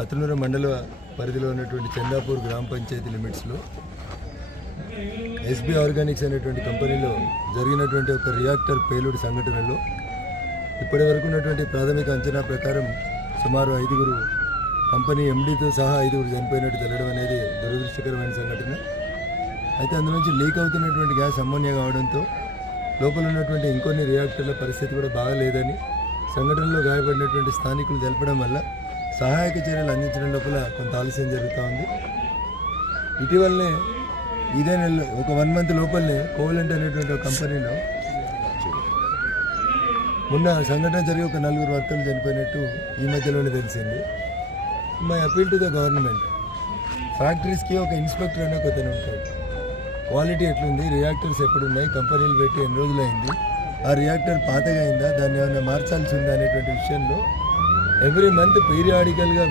అతనూరు మండల పరిధిలో ఉన్నటువంటి చందాపూర్ గ్రామ పంచాయతీ లిమిట్స్లో ఎస్బీ ఆర్గానిక్స్ అనేటువంటి కంపెనీలో జరిగినటువంటి ఒక రియాక్టర్ పేలుడు సంఘటనలో ఇప్పటి వరకు ఉన్నటువంటి ప్రాథమిక అంచనా ప్రకారం సుమారు 5 కంపెనీ ఎండీతో సహా 5 చనిపోయినట్టు తెలియడం అనేది దురదృష్టకరమైన సంఘటన. అయితే అందులోంచి లీక్ అవుతున్నటువంటి గ్యాస్ అమ్మోనియా కావడంతో లోపల ఉన్నటువంటి ఇంకొన్ని రియాక్టర్ల పరిస్థితి కూడా బాగాలేదని సంఘటనలో గాయపడినటువంటి స్థానికులు తెలపడం వల్ల సహాయక చర్యలు అందించడం లోపల కొంత ఆలస్యం జరుగుతూ ఉంది. ఇటీవలనే ఇదే నెల ఒక 1 మంత్ లోపలనే కోవలెంట్ అనేటువంటి ఒక కంపెనీలో మొన్న సంఘటన జరిగి ఒక 4 వర్కర్లు చనిపోయినట్టు ఈ మధ్యలోనే తెలిసింది. My appeal to the government, ఫ్యాక్టరీస్కి ఒక ఇన్స్పెక్టర్ అనే ఒకతను ఉంటాడు. క్వాలిటీ ఎట్లుంది, రియాక్టర్స్ ఎప్పుడున్నాయి, కంపెనీలు పెట్టి ఎన్ని రోజులైంది, ఆ రియాక్టర్ పాతగా అయిందా, దాన్ని ఏమైనా మార్చాల్సి ఉందా అనేటువంటి విషయంలో ఎవ్రీ మంత్ పీరియాడికల్గా